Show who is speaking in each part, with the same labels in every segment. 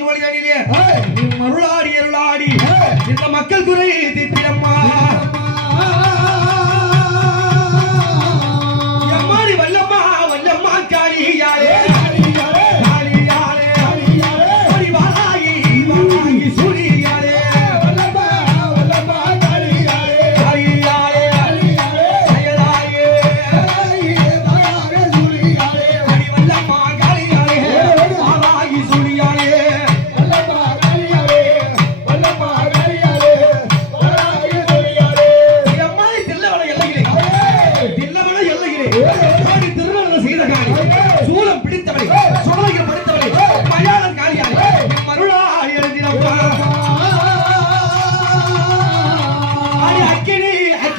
Speaker 1: ತಿಳುವಳಿಗೆ ಆಗಿಲಿ ಮರುಳ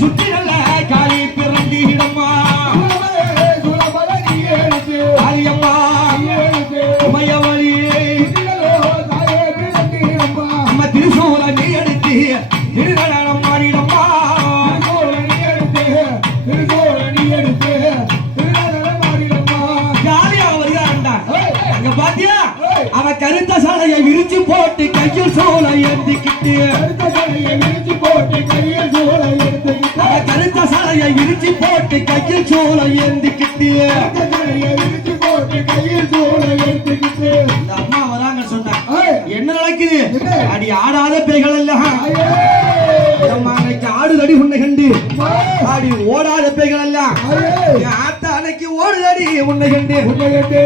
Speaker 1: சுற்றி நல்ல காலி பிறந்திடம்மா காளியம்மா உமையவழியே நம்ம திருசூல நீ எடுத்து திருநடம் மாறிடம்மா. பாத்தியா அவ கருத்த சாலையை விரிச்சு போட்டு கையில் சோலை ஏந்திக்கிட்டு கருத்த சாலையை விரிச்சு போட்டு கையில் சோலை கதையை இடிச்சு போட்டு கையில் சூளை ஏந்திக்கிட்டிய கதையை இடிச்சு போட்டு கையில் சூளை ஏந்திக்கிட்டு. இந்த அம்மா வராங்க சொன்னா என்ன நடக்குது? அடி ஆடாத பேய்கள் எல்லாம். அம்மா அன்னைக்கு ஆடுதடி உன்னை கண்டு. ஆடி ஓடாத பேய்கள் எல்லாம். ஆத்தா அன்னைக்கு ஓடுதடி உன்னை கண்டு. உன்னை கண்டு.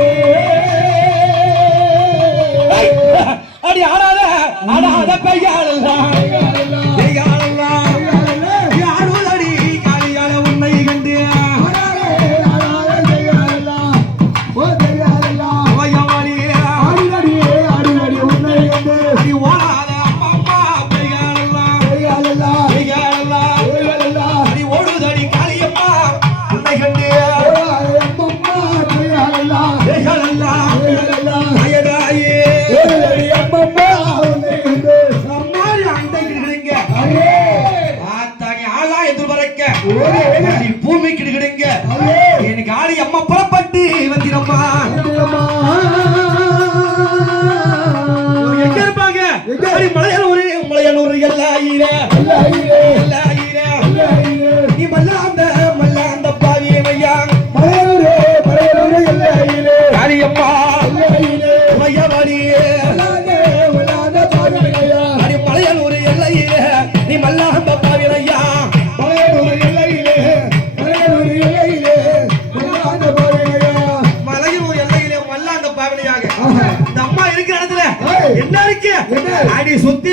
Speaker 1: கிடுங்க
Speaker 2: எனக்கு
Speaker 1: ஆடி அம்மா புறப்பட்டு வந்திரம்மா.
Speaker 2: எங்க
Speaker 1: இருப்பாங்க மலையனூர் மலையனூர்
Speaker 2: எல்லாம்
Speaker 1: அடி
Speaker 2: சுத்தி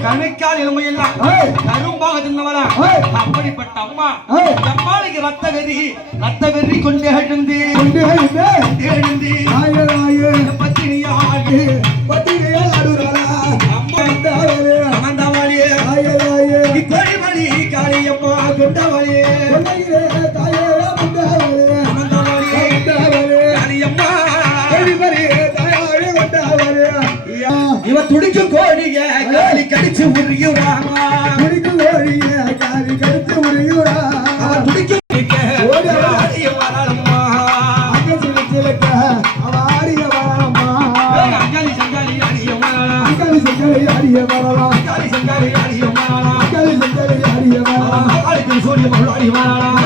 Speaker 1: கணுக்கால் எலும்பையெல்லாம்
Speaker 2: ஏய்,
Speaker 1: கரும்பாக தின்னவளாம்
Speaker 2: ஏய்.
Speaker 1: அப்படிப்பட்ட அம்மா. அம்மாளுக்கு ரத்த வெறி ரத்த வெறி கொண்டு எழுந்து.
Speaker 2: எழுந்து.
Speaker 1: பத்தினியாடி
Speaker 2: பத்திரிகையால் அடுறாளா,
Speaker 1: அம்மா. காளியம்மா கொண்டவாளியே கடிச்சு உரியுறாங்க
Speaker 2: குடிக்கு ஓடிய காரி கருத்து உரியுறா.
Speaker 1: துடிக்கும்
Speaker 2: ஓடியா.
Speaker 1: வரலம்மா
Speaker 2: அங்க சிலு சிலுக்க, அவ ஆடிய வரலாமா.
Speaker 1: அங்காளி சங்காளி
Speaker 2: அங்காளி ஆடிய வரலாம்.
Speaker 1: அங்காளி சங்காளி அடியம்மா
Speaker 2: அங்காளி செங்கலை ஆடிய வரலாம்.
Speaker 1: சூரிய மகள் அடி வரலாம்